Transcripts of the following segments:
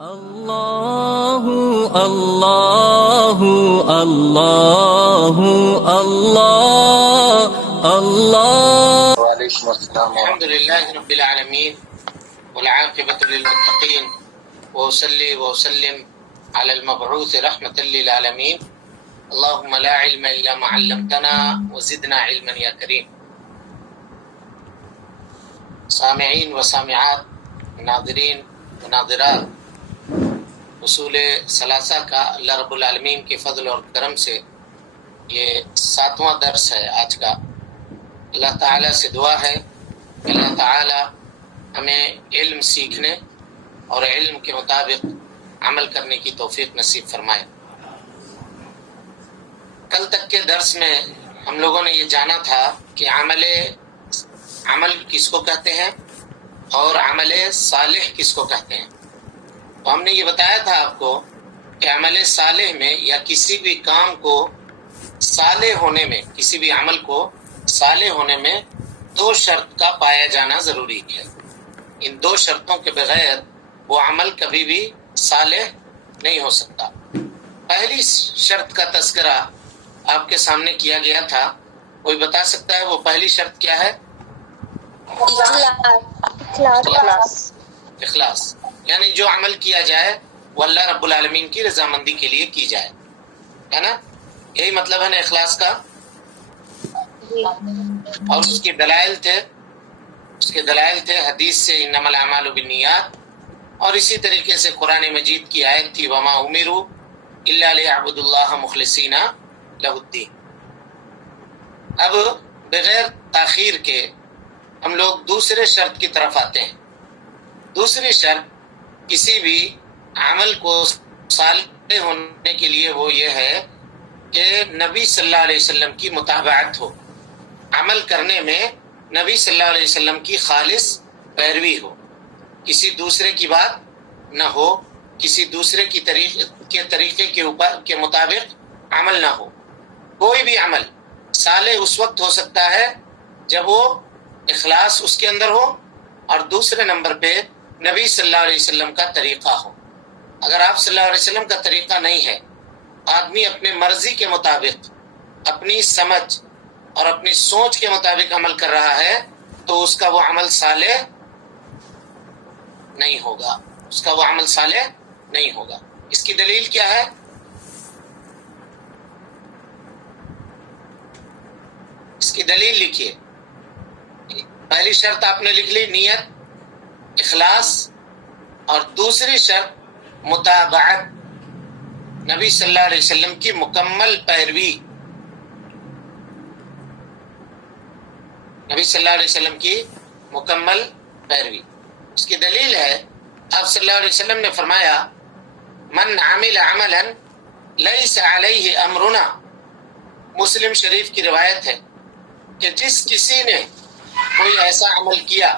اللہ اللہ اللہ اللہ اللہ. وعلیکم السلام. الحمد للہ رب العالمین والعاقبۃ للمتقین وصلی وسلم علی المبعوث رحمۃ للعالمین. اللهم لا علم الا ما علمتنا وزدنا علما یا کریم. سامعین و سامعات، ناظرین و ناظرات، اصول ثلاثہ کا اللہ رب العالمین کے فضل اور کرم سے یہ 7واں درس ہے آج کا. اللہ تعالیٰ سے دعا ہے کہ اللہ تعالیٰ ہمیں علم سیکھنے اور علم کے مطابق عمل کرنے کی توفیق نصیب فرمائے. کل تک کے درس میں ہم لوگوں نے یہ جانا تھا کہ عمل کس کو کہتے ہیں اور عمل صالح کس کو کہتے ہیں. تو ہم نے یہ بتایا تھا آپ کو کہ عمل صالح میں یا کسی بھی کام کو صالح ہونے میں، کسی بھی عمل کو صالح ہونے میں 2 شرط کا پایا جانا ضروری ہے. ان 2 شرطوں کے بغیر وہ عمل کبھی بھی صالح نہیں ہو سکتا. پہلی شرط کا تذکرہ آپ کے سامنے کیا گیا تھا. کوئی بتا سکتا ہے وہ پہلی شرط کیا ہے؟ اخلاص. یعنی جو عمل کیا جائے وہ اللہ رب العالمین کی رضامندی کے لیے کی جائے، ہے نا؟ یہی مطلب ہے نا اخلاص کا. اور اس کے دلائل تھے حدیث سے انما الاعمال بالنیات، اور اسی طریقے سے قرآن مجید کی آیت تھی وما امروا الا لیعبدوا اللہ مخلصین لہ الدین. اب بغیر تاخیر کے ہم لوگ دوسرے شرط کی طرف آتے ہیں. دوسری شرط کسی بھی عمل کو صالح ہونے کے لیے وہ یہ ہے کہ نبی صلی اللہ علیہ وسلم کی متابعت ہو. عمل کرنے میں نبی صلی اللہ علیہ وسلم کی خالص پیروی ہو، کسی دوسرے کی بات نہ ہو، کسی دوسرے کی طریقے کے مطابق عمل نہ ہو. کوئی بھی عمل صالح اس وقت ہو سکتا ہے جب وہ اخلاص اس کے اندر ہو، اور دوسرے نمبر پہ نبی صلی اللہ علیہ وسلم کا طریقہ ہو. اگر آپ صلی اللہ علیہ وسلم کا طریقہ نہیں ہے، آدمی اپنے مرضی کے مطابق، اپنی سمجھ اور اپنی سوچ کے مطابق عمل کر رہا ہے، تو اس کا وہ عمل صالح نہیں ہوگا. اس کی دلیل کیا ہے؟ اس کی دلیل لکھیے. پہلی شرط آپ نے لکھ لی نیت، اخلاص، اور دوسری شرط متابعت، نبی صلی اللہ علیہ وسلم کی مکمل پیروی. نبی صلی اللہ علیہ وسلم کی مکمل پیروی. اس کی دلیل ہے آپ صلی اللہ علیہ وسلم نے فرمایا من عمل عملا لیس علیہ امرنا. مسلم شریف کی روایت ہے کہ جس کسی نے کوئی ایسا عمل کیا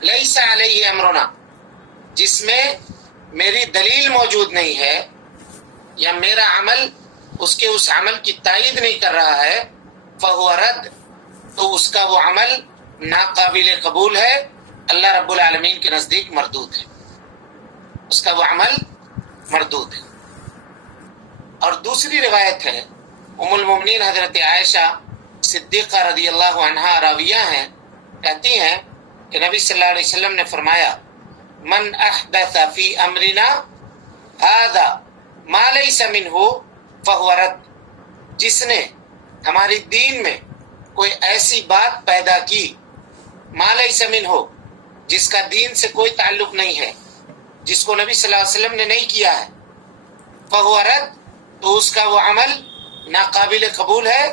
لیس علیہ امرنا، جس میں میری دلیل موجود نہیں ہے یا میرا عمل اس عمل کی تائید نہیں کر رہا ہے، فہو رد، تو اس کا وہ عمل ناقابل قبول ہے، اللہ رب العالمین کے نزدیک مردود ہے. اس کا وہ عمل مردود ہے. اور دوسری روایت ہے ام المؤمنین حضرت عائشہ صدیقہ رضی اللہ عنہا راویہ ہیں، کہتی ہیں کہ نبی صلی اللہ علیہ وسلم نے فرمایا من احدث فی امرنا ھذا ما لیس منہ فہو رد. جس نے ہماری دین میں کوئی ایسی بات پیدا کی ما لیس منہ، جس کا دین سے کوئی تعلق نہیں ہے، جس کو نبی صلی اللہ علیہ وسلم نے نہیں کیا ہے، فہو رد، تو اس کا وہ عمل ناقابل قبول ہے،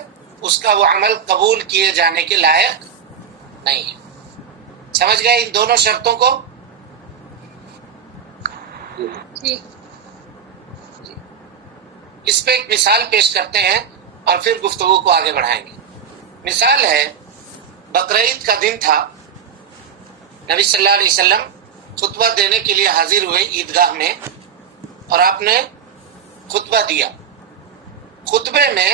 اس کا وہ عمل قبول کیے جانے کے لائق نہیں ہے. سمجھ گئے ان دونوں شرطوں کو؟ جی. اس پہ ایک مثال پیش کرتے ہیں اور پھر گفتگو کو آگے بڑھائیں گے. مثال ہے، بقرعید کا دن تھا، نبی صلی اللہ علیہ وسلم خطبہ دینے کے لیے حاضر ہوئے عیدگاہ میں، اور آپ نے خطبہ دیا. خطبے میں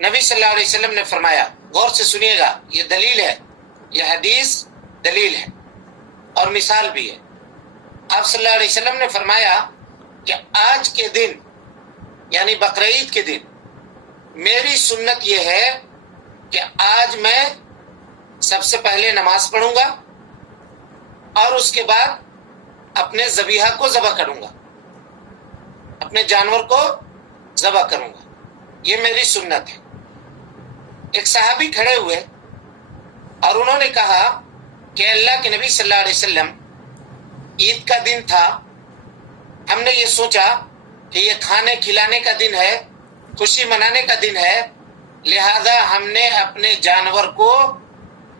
نبی صلی اللہ علیہ وسلم نے فرمایا، غور سے سنیے گا، یہ دلیل ہے، یہ حدیث دلیل ہے اور مثال بھی ہے. آپ صلی اللہ علیہ وسلم نے فرمایا کہ آج کے دن یعنی بقرعید کے دن میری سنت یہ ہے کہ آج میں سب سے پہلے نماز پڑھوں گا اور اس کے بعد اپنے ذبیحہ کو ذبح کروں گا، اپنے جانور کو ذبح کروں گا، یہ میری سنت ہے۔ ایک صحابی کھڑے ہوئے اور انہوں نے کہا کہ اللہ کے نبی صلی اللہ علیہ وسلم، عید کا دن تھا، ہم نے یہ سوچا کہ یہ کھانے کھلانے کا دن ہے، خوشی منانے کا دن ہے، لہذا ہم نے اپنے جانور کو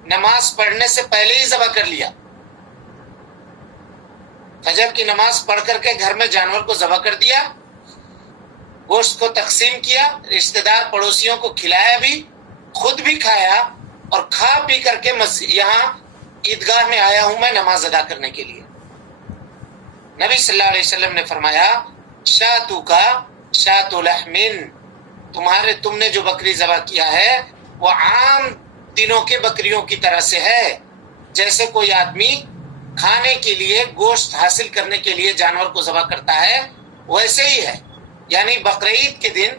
نماز پڑھنے سے پہلے ہی ذبح کر لیا، فجر کی نماز پڑھ کر کے گھر میں جانور کو ذبح کر دیا، گوشت کو تقسیم کیا، رشتہ دار پڑوسیوں کو کھلایا بھی، خود بھی کھایا، اور کھا پی کر کے یہاں عیدگاہ میں آیا ہوں میں نماز ادا کرنے کے لیے۔ نبی صلی اللہ علیہ وسلم نے فرمایا شاتو کا شات لحمن، تم نے جو بکری ذبح کیا ہے وہ عام دنوں کے بکریوں کی طرح سے ہے، جیسے کوئی آدمی کھانے کے لیے گوشت حاصل کرنے کے لیے جانور کو ذبح کرتا ہے ویسے ہی ہے، یعنی بقرعید کے دن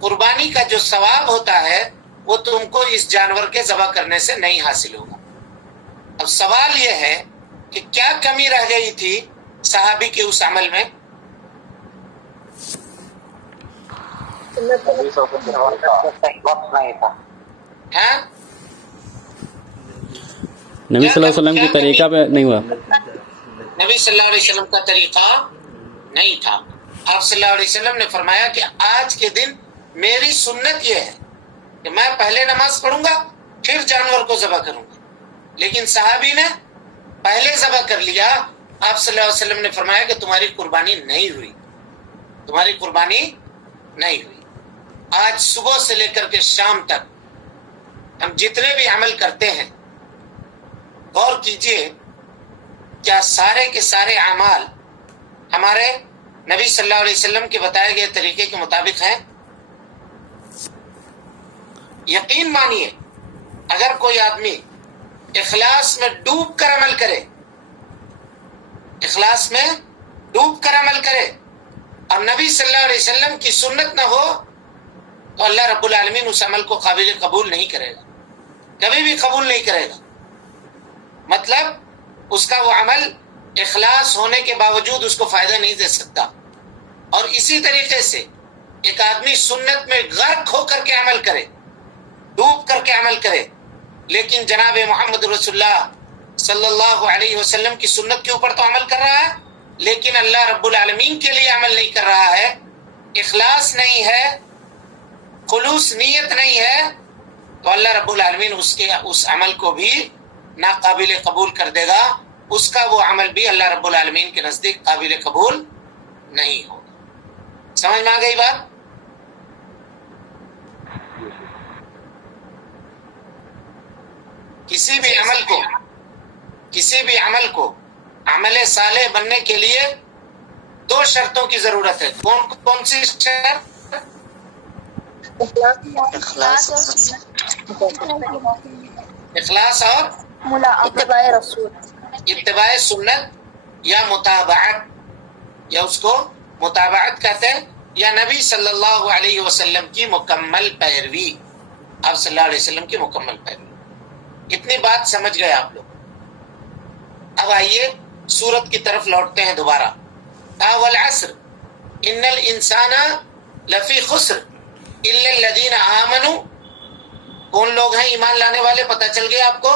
قربانی کا جو ثواب ہوتا ہے وہ تم کو اس جانور کے ذبح کرنے سے نہیں حاصل ہوگا۔ اب سوال یہ ہے کہ کیا کمی رہ گئی تھی صحابی کے اس عمل میں؟ وقت نہیں تھا، ہاں، نبی صلی اللہ علیہ وسلم کی طریقہ پہ نہیں ہوا، نبی صلی اللہ علیہ وسلم کا طریقہ نہیں تھا۔ آپ صلی اللہ علیہ وسلم نے فرمایا کہ آج کے دن میری سنت یہ ہے کہ میں پہلے نماز پڑھوں گا پھر جانور کو ذبح کروں گا، لیکن صحابی نے پہلے ذبح کر لیا۔ آپ صلی اللہ علیہ وسلم نے فرمایا کہ تمہاری قربانی نہیں ہوئی، تمہاری قربانی نہیں ہوئی۔ آج صبح سے لے کر کے شام تک ہم جتنے بھی عمل کرتے ہیں، غور کیجئے کیا سارے کے سارے اعمال ہمارے نبی صلی اللہ علیہ وسلم کے بتائے گئے طریقے کے مطابق ہیں؟ یقین مانیے اگر کوئی آدمی اخلاص میں ڈوب کر عمل کرے، اخلاص میں ڈوب کر عمل کرے اور نبی صلی اللہ علیہ وسلم کی سنت نہ ہو تو اللہ رب العالمین اس عمل کو قابل قبول نہیں کرے گا، کبھی بھی قبول نہیں کرے گا۔ مطلب اس کا وہ عمل اخلاص ہونے کے باوجود اس کو فائدہ نہیں دے سکتا۔ اور اسی طریقے سے ایک آدمی سنت میں غرق ہو کر کے عمل کرے، ڈوب کر کے عمل کرے، لیکن جناب محمد رسول اللہ صلی اللہ علیہ وسلم کی سنت کے اوپر تو عمل کر رہا ہے، لیکن اللہ رب العالمین کے لیے عمل نہیں کر رہا ہے، اخلاص نہیں ہے، خلوص نیت نہیں ہے، تو اللہ رب العالمین اس عمل کو بھی ناقابل قبول کر دے گا، اس کا وہ عمل بھی اللہ رب العالمین کے نزدیک قابل قبول نہیں ہوگا۔ سمجھ میں آ گئی بات؟ کسی بھی عمل کو عمل صالح بننے کے لیے دو شرطوں کی ضرورت ہے۔ کون سی شرط؟ اخلاص اور اتباع رسول، اتباع سنت یا متابعت، یا اس کو متابعت کہتے ہیں، یا نبی صلی اللہ علیہ وسلم کی مکمل پیروی، آپ صلی اللہ علیہ وسلم کی مکمل پیروی۔ اتنی بات سمجھ گئے آپ لوگ؟ اب آئیے سورت کی طرف لوٹتے ہیں دوبارہ۔ والعصر ان الانسان لفی خسر الا الذین آمنوا، کون لوگ ہیں ایمان لانے والے؟ پتہ چل گیا آپ کو؟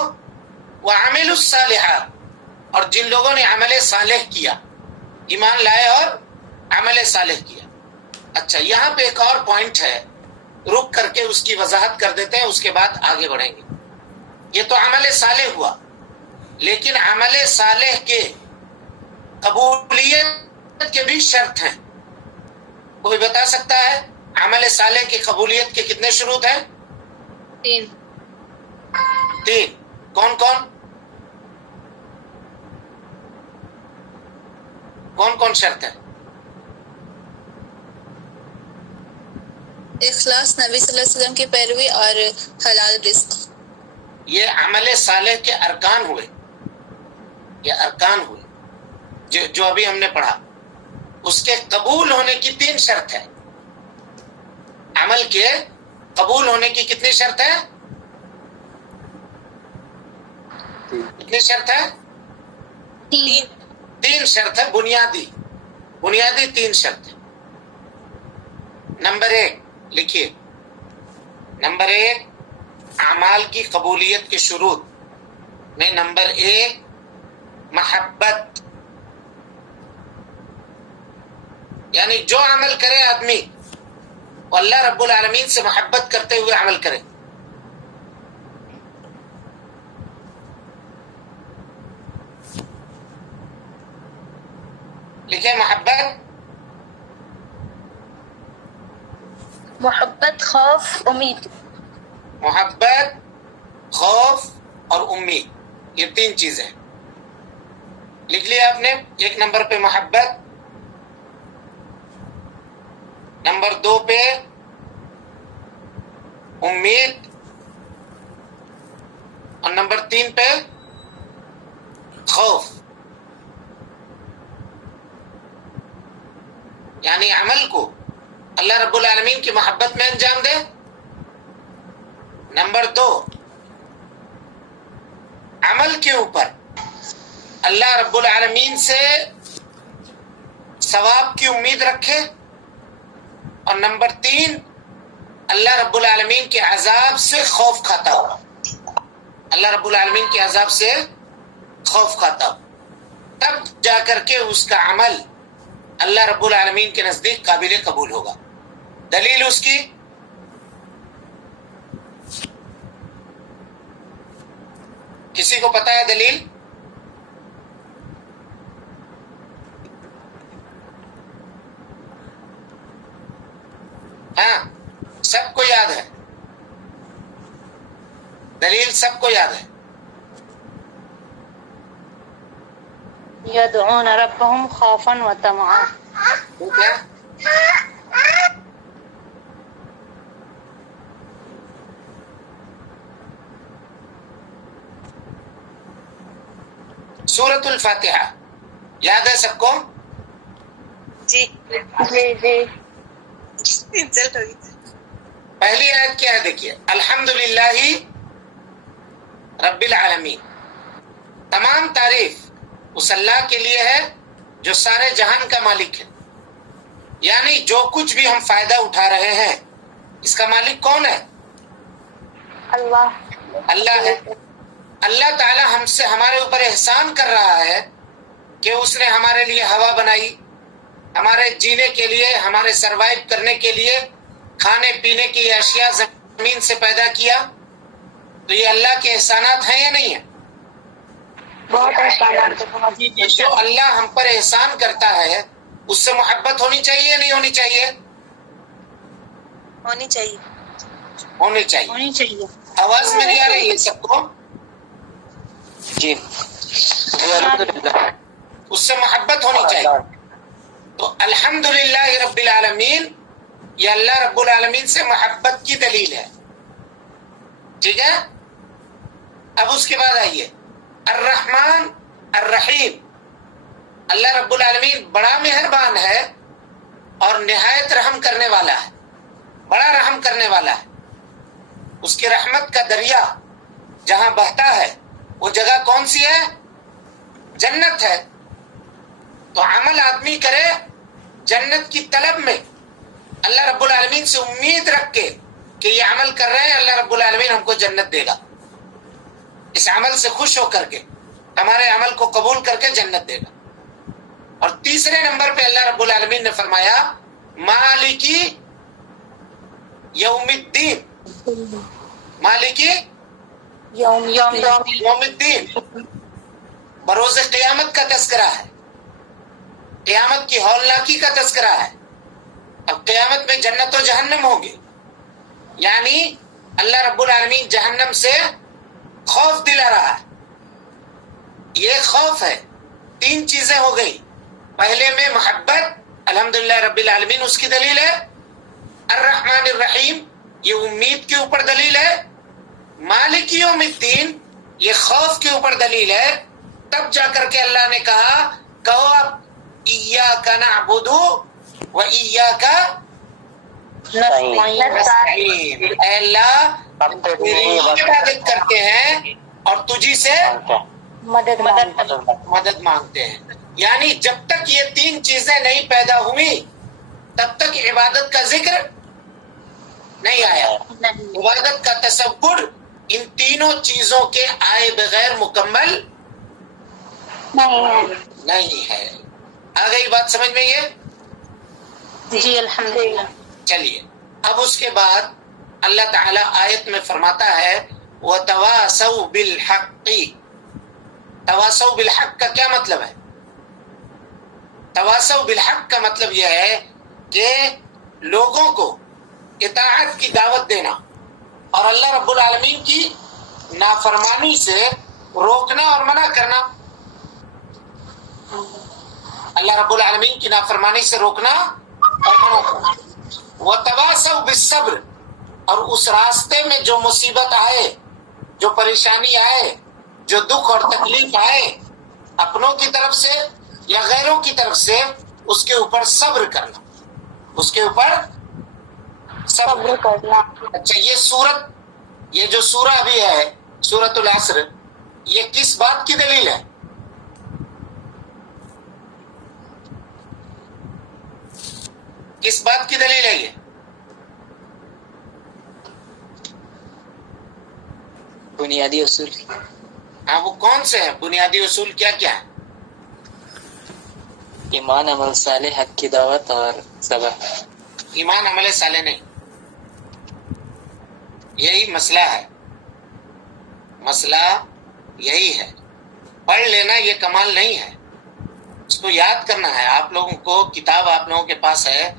وعملوا الصالحات، اور جن لوگوں نے عمل صالح کیا، ایمان لائے اور عمل صالح کیا۔ اچھا، یہاں پہ ایک اور پوائنٹ ہے، رک کر کے اس کی وضاحت کر دیتے ہیں، اس کے بعد آگے بڑھیں گے۔ یہ تو عمل صالح ہوا، لیکن عمل صالح کے قبولیت کے بھی شرط ہیں۔ کوئی بتا سکتا ہے عمل صالح کی قبولیت کے کتنے شروط ہیں؟ 3۔ کون کون شرط ہے؟ اخلاص، نبی صلی اللہ علیہ وسلم کی پیروی اور حلال رزق۔ یہ عمل صالح کے ارکان ہوئے، یہ ارکان ہوئے جو ابھی ہم نے پڑھا، اس کے قبول ہونے کی 3 شرط ہے. عمل کے قبول ہونے کی کتنی شرط ہے؟ کتنی شرط ہے؟ 3 شرط ہے. بنیادی 3 شرط ہے. نمبر 1 لکھیے. نمبر 1 اعمال کی قبولیت کے شروط میں نمبر 1 محبت، یعنی جو عمل کرے آدمی وہ اللہ رب العالمین سے محبت کرتے ہوئے عمل کرے. لکھیں محبت، محبت، خوف، امید. محبت، خوف اور امید، یہ 3 چیزیں. لکھ لیا آپ نے؟ 1 نمبر پہ محبت، نمبر 2 پہ امید، اور نمبر 3 پہ خوف. یعنی عمل کو اللہ رب العالمین کی محبت میں انجام دے. نمبر 2 عمل کے اوپر اللہ رب العالمین سے ثواب کی امید رکھے. اور نمبر 3 اللہ رب العالمین کے عذاب سے خوف کھاتا ہو. اللہ رب العالمین کے عذاب سے خوف کھاتا ہو، تب جا کر کے اس کا عمل اللہ رب العالمین کے نزدیک قابل قبول ہوگا. دلیل اس کی کسی کو پتا ہے دلیل؟ ہاں، سب کو یاد ہے دلیل؟ سب کو یاد ہے؟ يدعون ربهم خوفا وطمعا. ٹھیک ہے. سورۃ الفاتحہ یاد ہے سب کو؟ جی انسلٹ ہوئی. پہلی آیت کیا ہے دیکھیے، الحمدللہ رب العالمین. تمام تعریف اس اللہ کے لیے ہے جو سارے جہان کا مالک ہے. یعنی جو کچھ بھی ہم فائدہ اٹھا رہے ہیں اس کا مالک کون ہے؟ اللہ ہے. اللہ تعالی ہم سے ہمارے اوپر احسان کر رہا ہے کہ اس نے ہمارے لیے ہوا بنائی، ہمارے جینے کے لیے، ہمارے سروائیو کرنے کے لیے کھانے پینے کی اشیاء زمین سے پیدا کیا. تو یہ اللہ کے احسانات ہیں یا نہیں ہیں؟ بہت احسانات. جو اللہ ہم پر احسان کرتا ہے اس سے محبت ہونی چاہیے یا نہیں ہونی چاہیے؟ ہونی چاہیے. ہونی چاہیے. ہونی چاہیے. آواز میری آ رہی ہے سب کو؟ جی اس سے محبت ہونی چاہیے. تو الحمدللہ رب العالمین یہ اللہ رب العالمین سے محبت کی دلیل ہے. ٹھیک ہے. اب اس کے بعد آئیے الرحمن الرحیم. اللہ رب العالمین بڑا مہربان ہے اور نہایت رحم کرنے والا ہے، بڑا رحم کرنے والا ہے. اس کی رحمت کا دریا جہاں بہتا ہے وہ جگہ کون سی ہے؟ جنت ہے. تو عمل آدمی کرے جنت کی طلب میں، اللہ رب العالمین سے امید رکھ کے کہ یہ عمل کر رہے ہیں اللہ رب العالمین ہم کو جنت دے گا. اس عمل سے خوش ہو کر کے ہمارے عمل کو قبول کر کے جنت دے گا. اور تیسرے نمبر پہ اللہ رب العالمین نے فرمایا مالکی یوم الدین. مالکی یوم الدین بروز قیامت کا تذکرہ ہے، قیامت کی ہولناکی کا تذکرہ ہے. اب قیامت میں جنت و جہنم ہوگی، یعنی اللہ رب العالمین جہنم سے خوف دلا رہا ہے. یہ خوف ہے. 3 چیزیں ہو گئی. پہلے میں محبت، الحمدللہ رب العالمین اس کی دلیل ہے. الرحمن الرحیم یہ امید کے اوپر دلیل ہے. مالک یوم الدین یہ خوف کے اوپر دلیل ہے. تب جا کر کے اللہ نے کہا کہو آپ ایاک نعبدو و ایاک نستعین، اے اللہ ہم تیری عبادت کرتے ہیں اور تجھی سے مدد مانگتے ہیں. یعنی جب تک یہ تین چیزیں نہیں پیدا ہوئی تب تک عبادت کا ذکر نہیں آیا. عبادت کا تصور ان تینوں چیزوں کے آئے بغیر مکمل نہیں ہے. آ گئی بات سمجھ میں یہ؟ جی الحمدللہ. چلیے اب اس کے بعد اللہ تعالیٰ آیت میں فرماتا ہے وَتَوَاسَوْا بِالْحَقِّ. تواصوا بالحق کا کیا مطلب ہے؟ تواصوا بالحق کا مطلب یہ ہے کہ لوگوں کو اطاعت کی دعوت دینا اور اللہ رب العالمین کی نافرمانی سے روکنا اور منع کرنا. اللہ رب العالمین کی نافرمانی سے روکنا اور منع کرنا. وَتَوَاسَوْا بِالصَّبْرِ، اور اس راستے میں جو مصیبت آئے، جو پریشانی آئے، جو دکھ اور تکلیف آئے اپنوں کی طرف سے یا غیروں کی طرف سے، اس کے اوپر صبر کرنا، اس کے اوپر صبر کرنا. اچھا یہ سورت، یہ جو سورہ ابھی ہے سورۃ العصر، یہ کس بات کی دلیل ہے؟ کس بات کی دلیل ہے یہ؟ بنیادی اصول. ہاں وہ کون سے ہیں بنیادی اصول؟ کیا کیا ہے؟ ایمان، عمل صالح، حق کی دعوت اور صبر. ایمان عمل صالح نہیں، یہی مسئلہ ہے. مسئلہ یہی ہے. پڑھ لینا یہ کمال نہیں ہے، اس کو یاد کرنا ہے. آپ لوگوں کو کتاب آپ لوگوں کے پاس ہے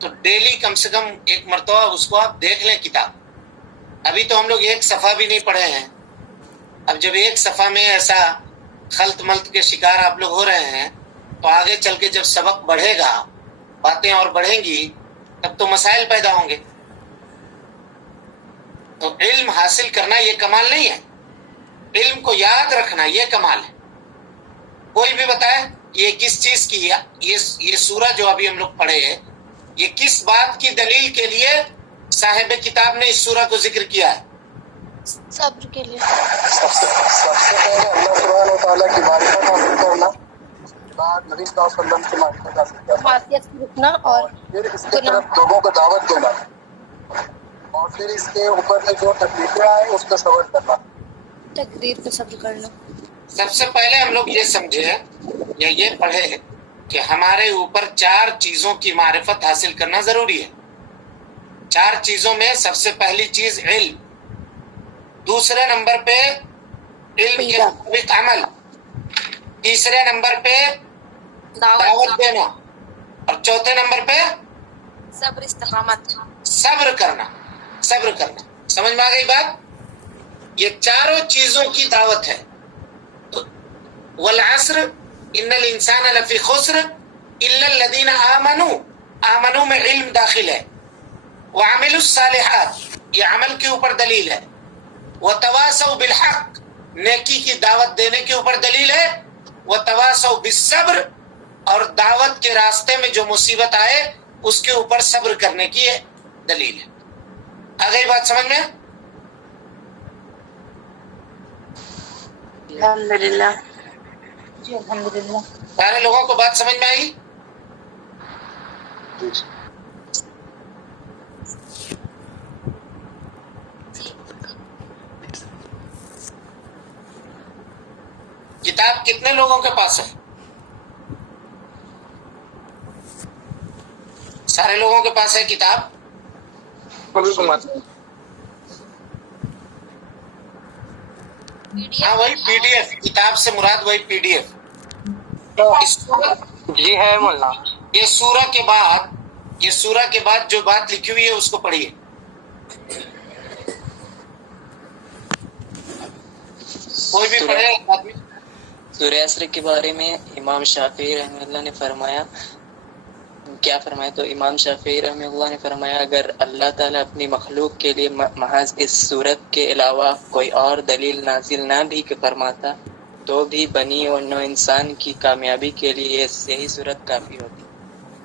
تو ڈیلی کم سے کم ایک مرتبہ اس کو آپ دیکھ لیں کتاب. ابھی تو ہم لوگ ایک صفحہ بھی نہیں پڑھے ہیں. اب جب ایک صفحہ میں ایسا خلط ملط کے شکار آپ لوگ ہو رہے ہیں تو آگے چل کے جب سبق بڑھے گا، باتیں اور بڑھیں گی، تب تو مسائل پیدا ہوں گے. تو علم حاصل کرنا یہ کمال نہیں ہے، علم کو یاد رکھنا یہ کمال ہے. کوئی بھی بتائے یہ کس چیز کی، یہ سورہ جو ابھی ہم لوگ پڑھے یہ کس بات کی دلیل کے لیے صاحب کتاب نے اس سورہ کو ذکر کیا ہے؟ صبر کے لیے. سب سے پہلے اللہ سبحانہ و تعالیٰ کی معرفت حاصل کرنا، بعد نبی صلی اللہ علیہ وسلم کی معرفت حاصل کرنا، معصیت سے رکنا اور پھر اس کی طرف لوگوں کو دعوت دینا، اور پھر اس کے اوپر میں جو تکلیفیں آئیں اس کا صبر کرنا. تقدیر پہ صبر کرنا. سب سے پہلے ہم لوگ یہ سمجھے یا یہ پڑھے کہ ہمارے اوپر 4 چیزوں کی معرفت حاصل کرنا ضروری ہے. 4 چیزوں میں سب سے پہلی چیز علم، دوسرے نمبر پہ علم کے مطابق عمل، تیسرے نمبر پہ دعوت دینا، اور چوتھے نمبر پہ صبر، استقامت. صبر کرنا. صبر کرنا. سمجھ میں آ گئی بات؟ یہ چاروں چیزوں کی دعوت ہے. والعصر ان الانسان لفی خسر الا الذین آمنوا. آمنوا میں علم داخل ہے. وعملوا الصالحات، یہ عمل کے اوپر دلیل ہے. وتواصوا بالحق، نیکی کی دعوت دینے کے اوپر دلیل ہے. وتواصوا بالصبر، اور دعوت کے راستے میں جو مصیبت آئے اس کے اوپر صبر کرنے کی دلیل ہے. آ گئی بات سمجھ میں؟ الحمدللہ. جی الحمدللہ. سارے لوگوں کو بات سمجھ میں آئی؟ کتاب کتنے لوگوں کے پاس ہے؟ سارے لوگوں کے پاس ہے کتاب؟ ہاں وہی پی ڈی ایف، کتاب سے مراد وہی پی ڈی ایف. جی ہے مولانا. یہ سورہ کے بعد جو بات لکھی ہوئی ہے اس کو پڑھیے. کوئی بھی پڑھے آدمی. سورہ عصر کے بارے میں امام شافعی رحمہ اللہ نے فرمایا، کیا فرمایا؟ تو امام شافعی رحمہ اللہ نے فرمایا اگر اللہ تعالیٰ اپنی مخلوق کے لیے محض اس صورت کے علاوہ کوئی اور دلیل نازل نہ بھی فرماتا تو بھی بنی اور نو انسان کی کامیابی کے لیے یہی صورت کافی ہوتی.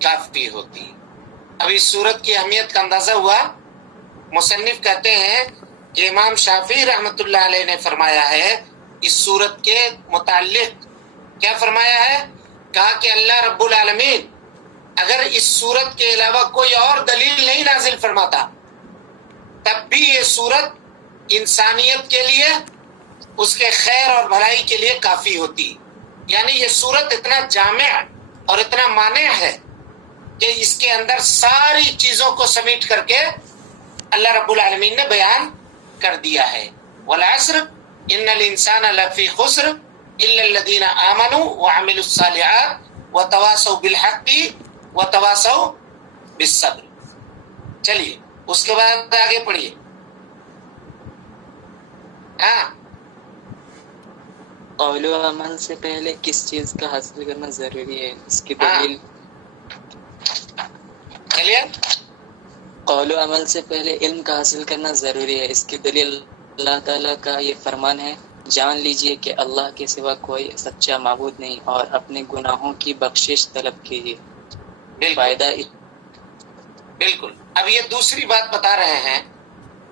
کافی ہوتی. اب اس صورت کی اہمیت کا اندازہ ہوا. مصنف کہتے ہیں کہ امام شافعی رحمۃ اللہ علیہ نے فرمایا ہے اس صورت کے متعلق. کیا فرمایا ہے؟ کہا کہ اللہ رب العالمین اگر اس صورت کے علاوہ کوئی اور دلیل نہیں نازل فرماتا تب بھی یہ صورت انسانیت کے لیے، اس کے خیر اور بھلائی کے لیے کافی ہوتی. یعنی یہ صورت اتنا جامع اور اتنا مانع ہے کہ اس کے اندر ساری چیزوں کو سمیٹ کر کے اللہ رب العالمین نے بیان کر دیا ہے. والعصر ان الانسان لفی خسر الا الذین آمنوا وعملوا الصالحات وتواصوا بالحق وتواصوا بالصبر. چلیے اس کے بعد آگے پڑھیے. ہاں قول و عمل سے پہلے کس چیز کا حاصل کرنا ضروری ہے؟ اس کی دلیل. چلیے. قول و عمل سے پہلے علم کا حاصل کرنا ضروری ہے. اس کی دلیل اللہ تعالیٰ کا یہ فرمان ہے، جان لیجئے کہ اللہ کے سوا کوئی سچا معبود نہیں اور اپنے گناہوں کی بخشش طلب کیجیے. فائدہ. بالکل. اب یہ دوسری بات بتا رہے ہیں.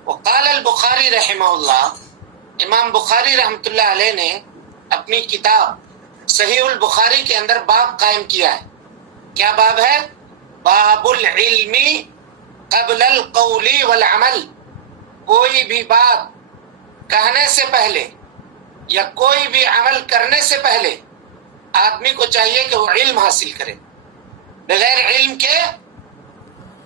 وقال البخاری رحمہ اللہ، امام بخاری رحمۃ اللہ علیہ نے اپنی کتاب صحیح البخاری کے اندر باب قائم کیا ہے. کیا باب ہے؟ باب العلم قبل القول والعمل. کوئی بھی بات کہنے سے پہلے یا کوئی بھی عمل کرنے سے پہلے آدمی کو چاہیے کہ وہ علم حاصل کرے. بغیر علم کے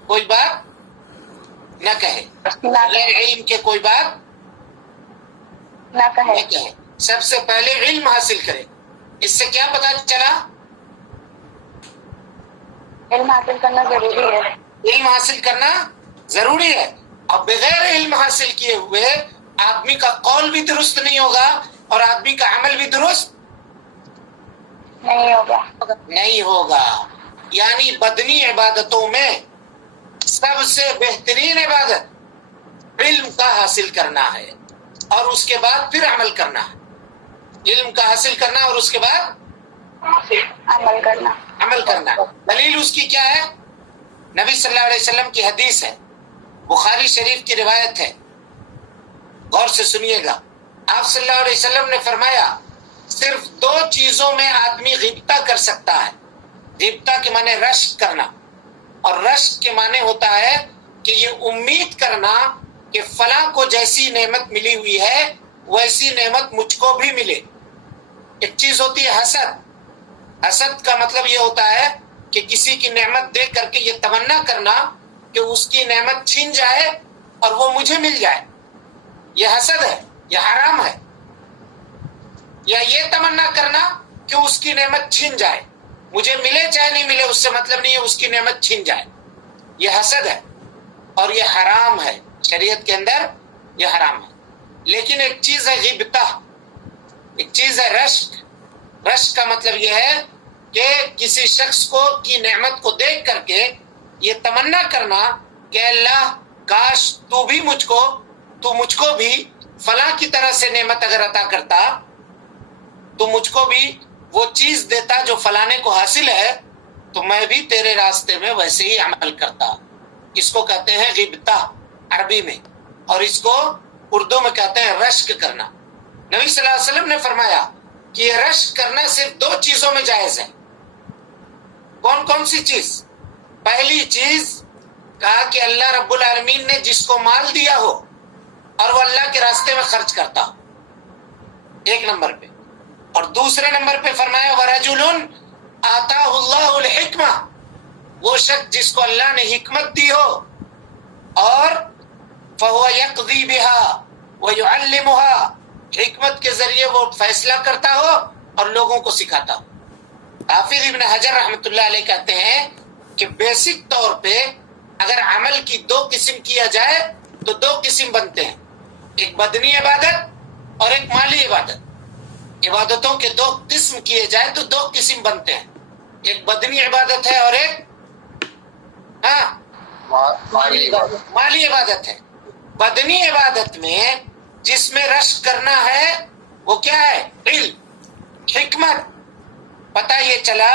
کوئی بات نہ کہے، بغیر علم کے کوئی بات نہ کہے. نہ کہے. سب سے پہلے علم حاصل کرے. اس سے کیا پتا چلا؟ علم حاصل کرنا ضروری ہے. علم حاصل کرنا ضروری ہے. اور بغیر علم حاصل کیے ہوئے آدمی کا قول بھی درست نہیں ہوگا اور آدمی کا عمل بھی درست نہیں ہوگا. یعنی بدنی عبادتوں میں سب سے بہترین عبادت علم کا حاصل کرنا ہے اور اس کے بعد پھر عمل کرنا ہے. علم کا حاصل کرنا اور اس کے بعد عمل کرنا. دلیل اس کی کیا ہے؟ نبی صلی اللہ علیہ وسلم کی حدیث ہے، بخاری شریف کی روایت ہے. غور سے سنیے گا. آپ صلی اللہ علیہ وسلم نے فرمایا صرف 2 چیزوں میں آدمی غیبتہ کر سکتا ہے. غیبتہ کے معنی رشک کرنا، اور رشک کے معنی ہوتا ہے کہ یہ امید کرنا کہ فلاں کو جیسی نعمت ملی ہوئی ہے ویسی نعمت مجھ کو بھی ملے. ایک چیز ہوتی ہے حسد. حسد کا مطلب یہ ہوتا ہے کہ کسی کی نعمت دیکھ کر کے یہ تمنا کرنا کہ اس کی نعمت چھین جائے اور وہ مجھے مل جائے. یہ حسد ہے، یہ حرام ہے. یا یہ تمنا کرنا کہ اس کی نعمت چھین جائے، مجھے ملے چاہے نہیں ملے اس سے مطلب نہیں ہے، اس کی نعمت چھین جائے. یہ حسد ہے اور یہ حرام ہے. شریعت کے اندر یہ حرام ہے. لیکن ایک چیز ہے غیبتہ، ایک چیز ہے رشک. رشک کا مطلب یہ ہے کہ کسی شخص کو کی نعمت کو دیکھ کر کے یہ تمنا کرنا کہ اللہ کاش تو مجھ کو بھی فلاں کی طرح سے نعمت اگر عطا کرتا تو مجھ کو بھی وہ چیز دیتا جو فلانے کو حاصل ہے تو میں بھی تیرے راستے میں ویسے ہی عمل کرتا. اس کو کہتے ہیں غیبتہ عربی میں، اور اس کو اردو میں کہتے ہیں رشک کرنا. نبی صلی اللہ علیہ وسلم نے فرمایا کہ یہ رشک کرنا صرف 2 چیزوں میں جائز ہے. کون کون سی چیز؟ پہلی چیز کہا کہ اللہ رب العالمین نے جس کو مال دیا ہو اور وہ اللہ کے راستے میں خرچ کرتا ہو، 1 نمبر پہ. اور دوسرے نمبر پہ فرمایا وَرَجُلٌ آتَاهُ اللَّهُ الْحِكْمَةَ، وہ شخص جس کو اللہ نے حکمت دی ہو اور فَهُوَ يَقْضِي بِهَا وَيُعَلِّمُهَا، حکمت کے ذریعے وہ فیصلہ کرتا ہو اور لوگوں کو سکھاتا ہو. حافظ ابن حجر رحمۃ اللہ علیہ کہتے ہیں کہ بیسک طور پہ اگر عمل کی 2 قسم کیا جائے تو 2 قسم بنتے ہیں، ایک بدنی عبادت اور ایک مالی عبادت. عبادتوں کے 2 قسم کیے جائے تو 2 قسم بنتے ہیں، ایک بدنی عبادت ہے اور ایک مالی عبادت ہے. بدنی عبادت میں جس میں رشک کرنا ہے وہ کیا ہے؟ علم. حکمت پتہ یہ چلا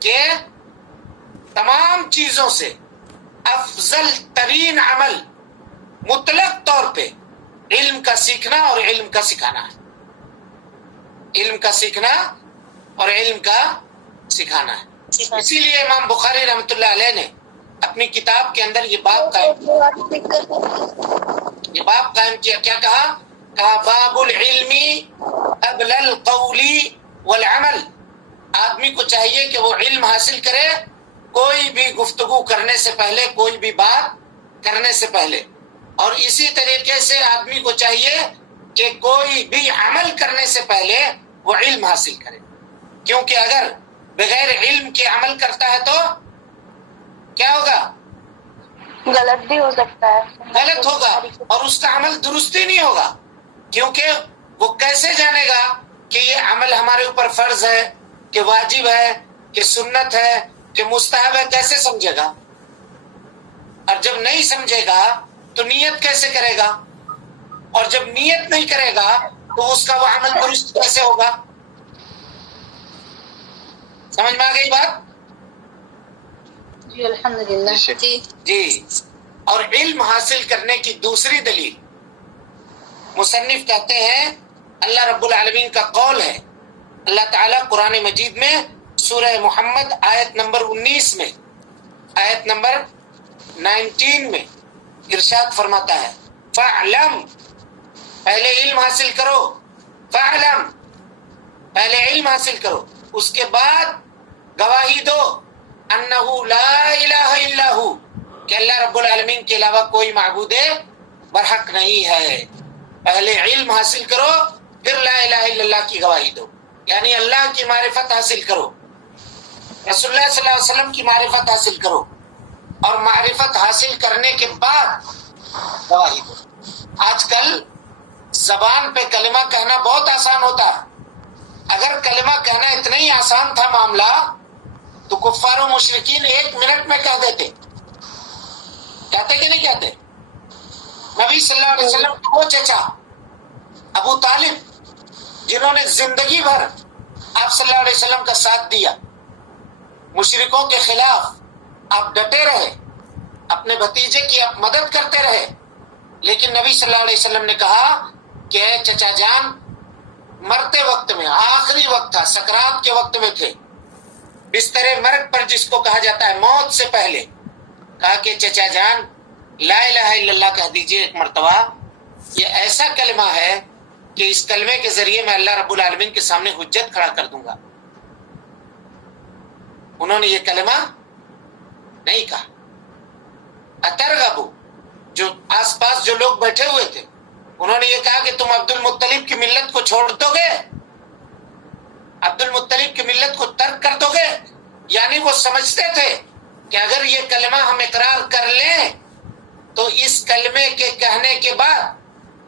کہ تمام چیزوں سے افضل ترین عمل مطلق طور پہ علم کا سیکھنا اور علم کا سکھانا ہے. علم کا سیکھنا اور علم کا سکھانا ہے. اسی لیے امام بخاری رحمۃ اللہ علیہ نے اپنی کتاب کے اندر یہ باب قائم کیا. کیا کہا؟ باب العلم قبل القول والعمل. آدمی کو چاہیے کہ وہ علم حاصل کرے کوئی بھی گفتگو کرنے سے پہلے، کوئی بھی بات کرنے سے پہلے، اور اسی طریقے سے آدمی کو چاہیے کہ کوئی بھی عمل کرنے سے پہلے وہ علم حاصل کرے. کیونکہ اگر بغیر علم کے عمل کرتا ہے تو کیا ہوگا؟ غلط بھی ہو سکتا ہے، غلط ہوگا اور اس کا عمل درست ہی نہیں ہوگا. کیونکہ وہ کیسے جانے گا کہ یہ عمل ہمارے اوپر فرض ہے، کہ واجب ہے، کہ سنت ہے، کہ مستحب ہے؟ کیسے سمجھے گا؟ اور جب نہیں سمجھے گا تو نیت کیسے کرے گا؟ اور جب نیت نہیں کرے گا تو اس کا وہ عمل درست کیسے ہوگا؟ سمجھ میں آ گئی بات؟ جی الحمدللہ. جی. اور علم حاصل کرنے کی دوسری دلیل مصنف کہتے ہیں اللہ رب العالمین کا قول ہے. اللہ تعالیٰ قرآن مجید میں سورہ محمد آیت نمبر 19 میں، آیت نمبر 19 میں ارشاد فرماتا ہے فَاعْلَمْ، پہلے علم حاصل کرو. فَاعْلَمْ، پہلے علم حاصل کرو، اس کے بعد گواہی دو انہ لا الہ الا ہو، کہ اللہ رب العالمین کے علاوہ کوئی معبود برحق نہیں ہے. پہلے علم حاصل کرو پھر لا الہ الا اللہ کی گواہی دو. یعنی اللہ کی معرفت حاصل کرو، رسول اللہ صلی اللہ علیہ وسلم کی معرفت حاصل کرو، اور معرفت حاصل کرنے کے بعد گواہی دو. آج کل زبان پہ کلمہ کہنا بہت آسان ہوتا ہے. اگر کلمہ کہنا اتنا ہی آسان تھا معاملہ تو کفار و مشرکین 1 منٹ میں کہہ دیتے. کہتے کہ نہیں کہتے؟ نبی صلی اللہ علیہ وسلم کے وہ چچا ابو طالب جنہوں نے زندگی بھر آپ صلی اللہ علیہ وسلم کا ساتھ دیا، مشرکوں کے خلاف آپ ڈٹے رہے، اپنے بھتیجے کی آپ مدد کرتے رہے، لیکن نبی صلی اللہ علیہ وسلم نے کہا کہ اے چچا جان، مرتے وقت میں، آخری وقت تھا، سکرات کے وقت میں تھے، بستر مرگ پر جس کو کہا جاتا ہے، موت سے پہلے، کہا کہ چچا جان لا الہ الا اللہ کہہ دیجئے ایک مرتبہ. یہ ایسا کلمہ ہے کہ اس کلمے کے ذریعے میں اللہ رب العالمین کے سامنے حجت کھڑا کر دوں گا. انہوں نے یہ کلمہ نہیں کہا. اترغبو، جو آس پاس جو لوگ بیٹھے ہوئے تھے، انہوں نے یہ کہا کہ تم عبد المطلب کی ملت کو چھوڑ دو گے، عبد المطلب کی ملت کو ترک کر دو گے. یعنی وہ سمجھتے تھے کہ اگر یہ کلمہ ہم اقرار کر لیں تو اس کلمے کے کہنے کے بعد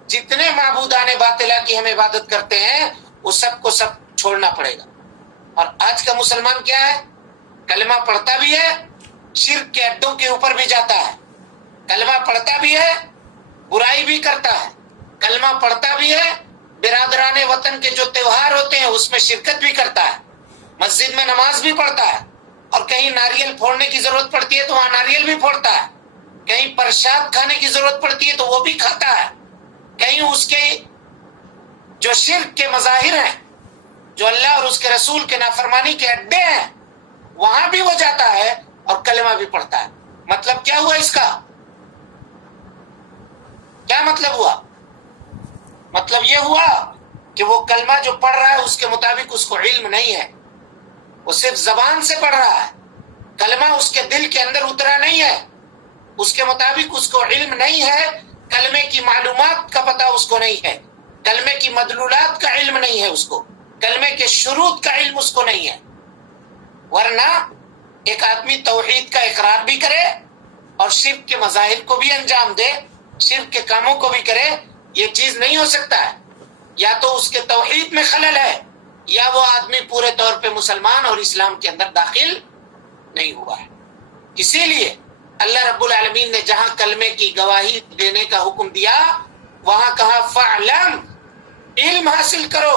جتنے معبودان باطلہ کی ہم عبادت کرتے ہیں وہ سب کو سب چھوڑنا پڑے گا. اور آج کا مسلمان کیا ہے؟ کلمہ پڑھتا بھی ہے، شرک کے اڈوں کے اوپر بھی جاتا ہے، کلمہ پڑھتا بھی ہے، برائی بھی کرتا ہے، کلمہ پڑھتا بھی ہے، برادران وطن کے جو تہوار ہوتے ہیں اس میں شرکت بھی کرتا ہے، مسجد میں نماز بھی پڑھتا ہے، اور کہیں ناریل پھوڑنے کی ضرورت پڑتی ہے تو وہاں ناریل بھی پھوڑتا ہے، کہیں پرساد کھانے کی ضرورت پڑتی ہے تو وہ بھی کھاتا ہے، کہیں اس کے جو شرک کے مظاہر ہیں، جو اللہ اور اس کے رسول کے نافرمانی کے اڈے ہیں، وہاں بھی وہ جاتا ہے اور کلمہ بھی پڑھتا ہے. مطلب کیا ہوا اس کا؟ کیا مطلب ہوا؟ مطلب یہ ہوا کہ وہ کلمہ جو پڑھ رہا ہے اس کے مطابق اس کو علم نہیں ہے، وہ صرف زبان سے پڑھ رہا ہے، کلمہ اس کے دل کے اندر اترا نہیں ہے، اس کے مطابق اس کو علم نہیں ہے، کلمے کی معلومات کا پتہ اس کو نہیں ہے، کلمے کی مدلولات کا علم نہیں ہے، اس کو کلمے کے شروط کا علم اس کو نہیں ہے. ورنہ ایک آدمی توحید کا اقرار بھی کرے اور شرک کے مظاہر کو بھی انجام دے، شرک کے کاموں کو بھی کرے، یہ چیز نہیں ہو سکتا ہے. یا تو اس کے توحید میں خلل ہے یا وہ آدمی پورے طور پہ مسلمان اور اسلام کے اندر داخل نہیں ہوا ہے. اسی لیے اللہ رب العالمین نے جہاں کلمے کی گواہی دینے کا حکم دیا وہاں کہا فَاعْلَمْ، علم حاصل کرو.